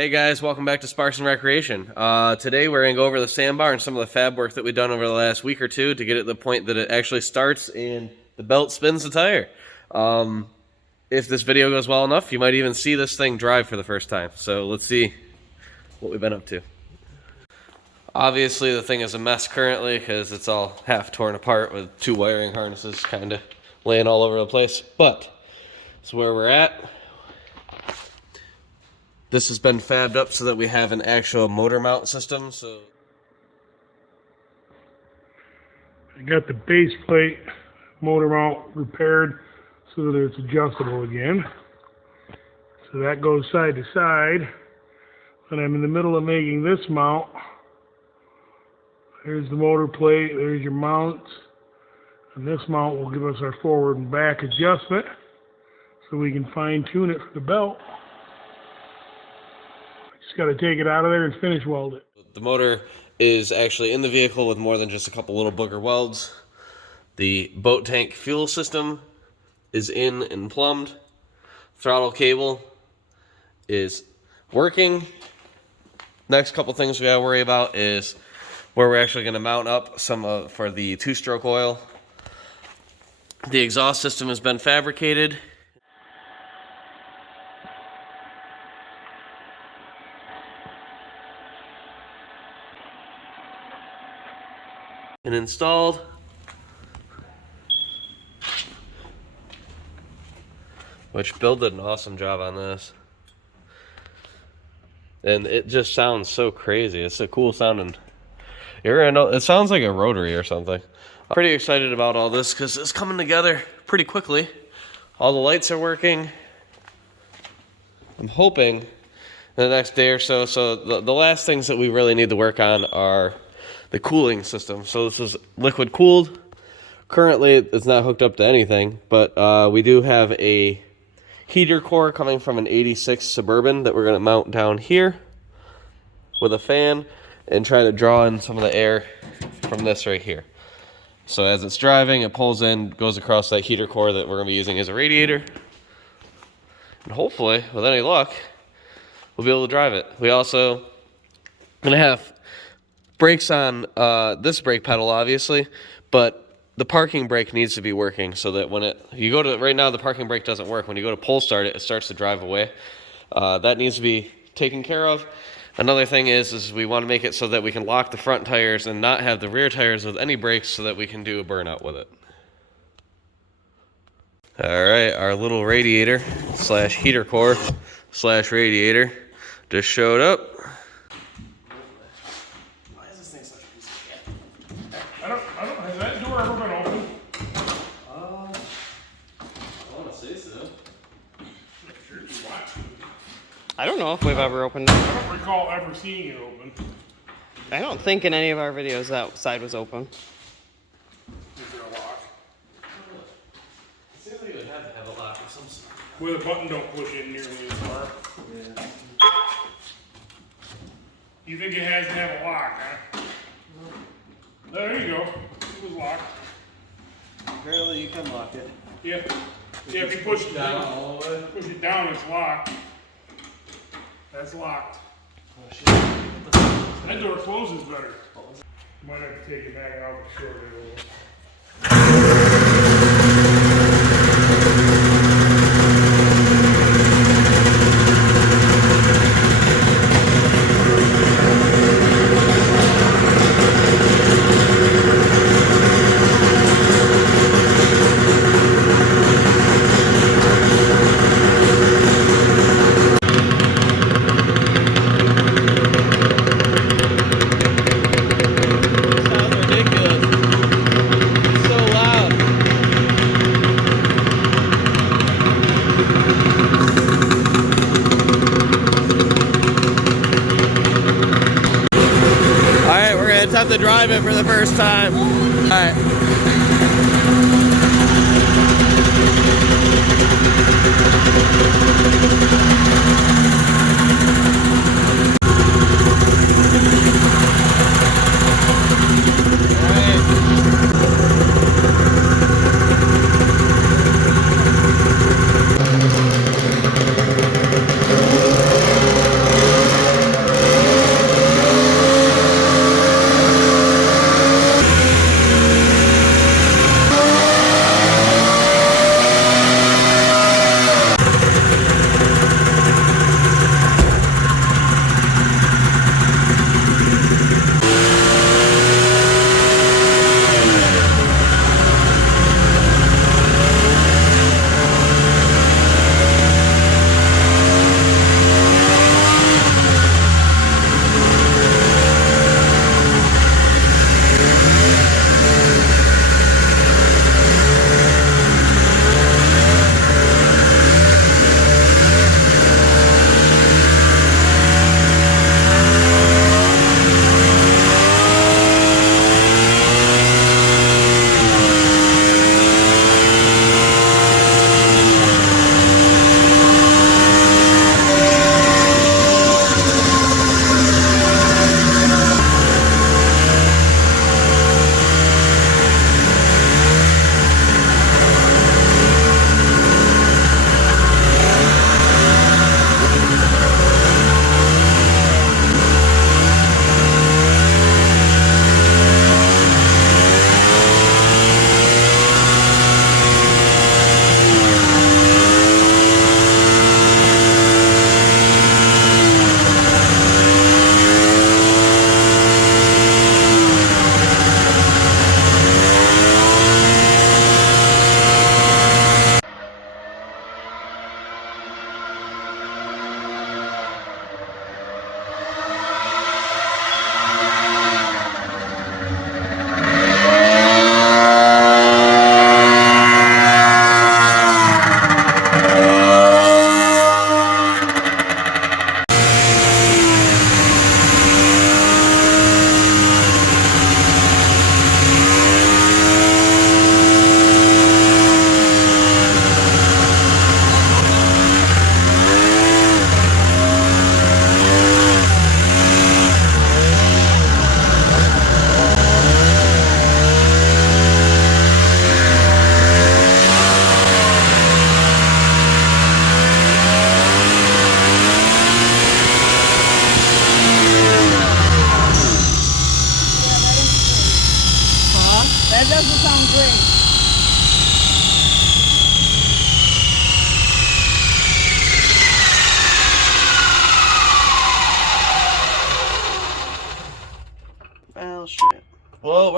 Hey guys, welcome back to Sparks and Recreation. Today we're going to go over the Sambar and some of the fab work that we've done over the last week or two to get it to the point that it actually starts and the belt spins the tire. If this video goes well enough, you might even see this thing drive for the first time. So let's see what we've been up to. Obviously the thing is a mess currently because it's all half torn apart with two wiring harnesses kind of laying all over the place. But that's where we're at. This has been fabbed up so that we have an actual motor mount system. So I got the base plate motor mount repaired so that it's adjustable again. So that goes side to side. And I'm in the middle of making this mount. There's the motor plate, there's your mounts. And this mount will give us our forward and back adjustment so we can fine tune it for the belt. Just got to take it out of there and finish weld it. The motor is actually in the vehicle with more than just a couple little booger welds. The boat tank fuel system is in and plumbed. Throttle cable is working. Next couple things we got to worry about is where we're actually going to mount up some for the two-stroke oil. The exhaust system has been fabricated. And installed. Which Bill did an awesome job on this. And it just sounds so crazy. It's a cool sounding. You're gonna know, it sounds like a rotary or something. I'm pretty excited about all this because it's coming together pretty quickly. All the lights are working. I'm hoping in the next day or so. So the last things that we really need to work on are the cooling system. So this is liquid cooled. Currently it's not hooked up to anything, but we do have a heater core coming from an 86 Suburban that we're going to mount down here with a fan and try to draw in some of the air from this right here. So as it's driving, it pulls in, goes across that heater core that we're going to be using as a radiator. And hopefully, with any luck, we'll be able to drive it. We also going to have brakes on this brake pedal, obviously, but the parking brake needs to be working so that when you go to, right now the parking brake doesn't work. When you go to pull start it, it starts to drive away. That needs to be taken care of. Another thing is we want to make it so that we can lock the front tires and not have the rear tires with any brakes so that we can do a burnout with it. All right, our little radiator slash heater core slash radiator just showed up. Has that door ever been open? I want to say so. I don't know if we've ever opened it. I don't recall ever seeing it open. I don't think in any of our videos that side was open. Is there a lock? It seems like it would have to have a lock of some sort. Where the button don't push in nearly as far. Yeah. You think it has to have a lock, huh? There you go. It was locked. Apparently you can lock it. Yeah. Yeah, if you push it down, all the way. push it down, it's locked. That's locked. Oh shit. That door closes better. Might have to take it back out and short it a little. Have to drive it for the first time. All right.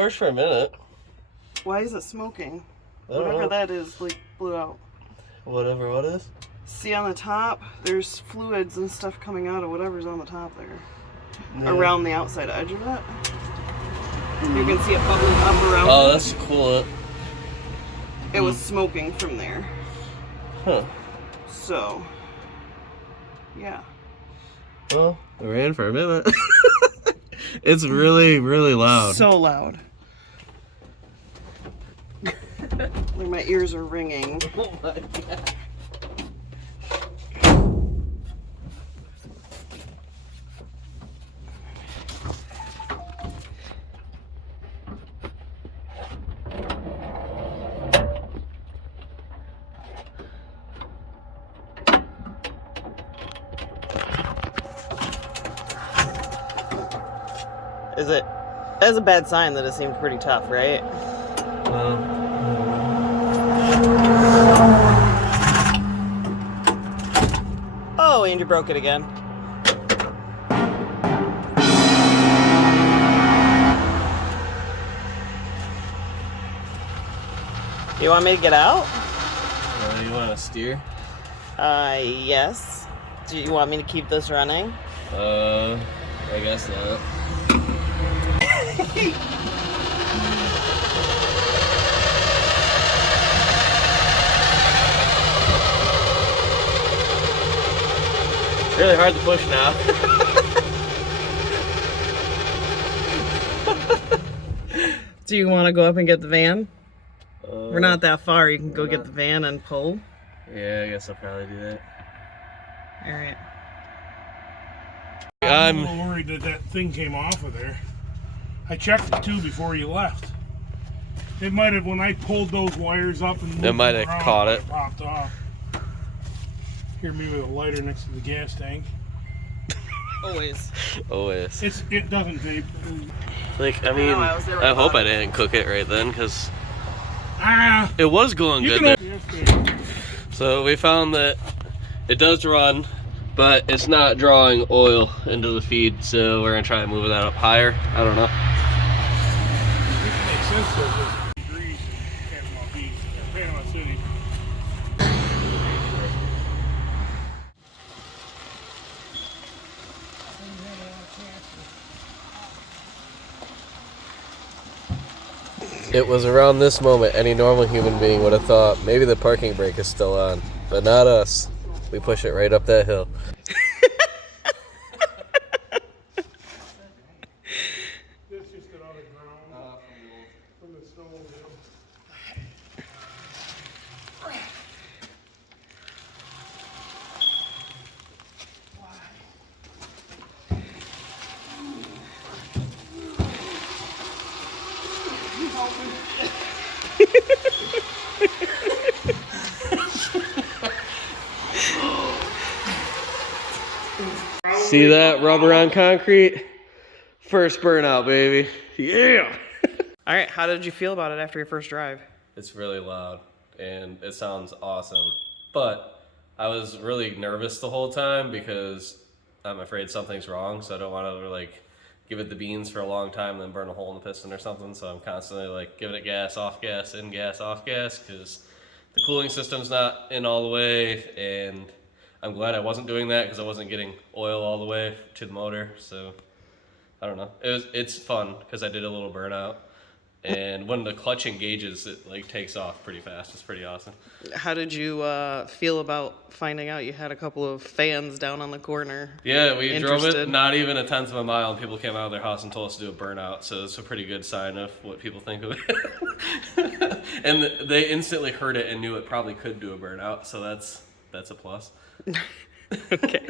works for a minute. Why is it smoking? I don't Whatever know. that is, like, blew out. Whatever, what is? See on the top, there's fluids and stuff coming out of whatever's on the top there. Yeah. Around the outside edge of it. You can see it bubbling up around Oh, it. that's cool. It was smoking from there. Huh. So, yeah. Well, it ran for a minute. It's really, really loud. So loud. Like my ears are ringing. Oh my god. Is it? That's a bad sign that it seemed pretty tough, right? Oh, and you broke it again. You want me to get out? You want to steer? Yes. Do you want me to keep this running? I guess not. It's really hard to push now. Do you want to go up and get the van? We're not that far. You can go get the van and pull. Yeah, I guess I'll probably do that. All right. I'm a little worried that that thing came off of there. I checked it too before you left. It might have, when I pulled those wires up and moved It might them have around, caught it. popped off. Here, me with a lighter next to the gas tank. Always. Always. It doesn't vape. Like, I mean, know, I was there I with hope Bob. I didn't cook it right then, because Ah, it was going you good can there. So we found that it does run, but it's not drawing oil into the feed, so we're gonna try and move that up higher. I don't know. It makes sense though, because degrees in Panama Beach, Panama City. It was around this moment any normal human being would have thought maybe the parking brake is still on, but not us. We push it right up that hill. This just got out of ground from the snowmobile. See that rubber on concrete? First burnout, baby. Yeah! All right. How did you feel about it after your first drive? It's really loud and it sounds awesome, but I was really nervous the whole time because I'm afraid something's wrong, so I don't want to like give it the beans for a long time and then burn a hole in the piston or something. So I'm constantly like giving it gas, off gas, in gas, off gas, because the cooling system's not in all the way, and I'm glad I wasn't doing that because I wasn't getting oil all the way to the motor. So I don't know. It's fun because I did a little burnout, and when the clutch engages, it like takes off pretty fast. It's pretty awesome. How did you feel about finding out you had a couple of fans down on the corner? Yeah, we drove it Interested? not even a tenth of a mile, and people came out of their house and told us to do a burnout. So it's a pretty good sign of what people think of it. And they instantly heard it and knew it probably could do a burnout. So that's a plus. Okay.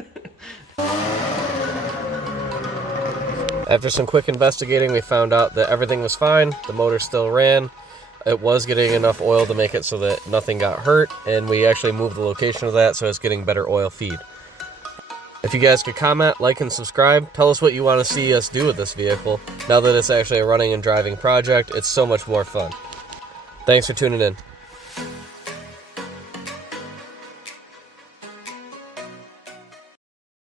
After some quick investigating, we found out that everything was fine. The motor still ran. It was getting enough oil to make it so that nothing got hurt, and we actually moved the location of that so it's getting better oil feed. If you guys could comment, like, and subscribe, tell us what you want to see us do with this vehicle. Now that it's actually a running and driving project, it's so much more fun. Thanks for tuning in.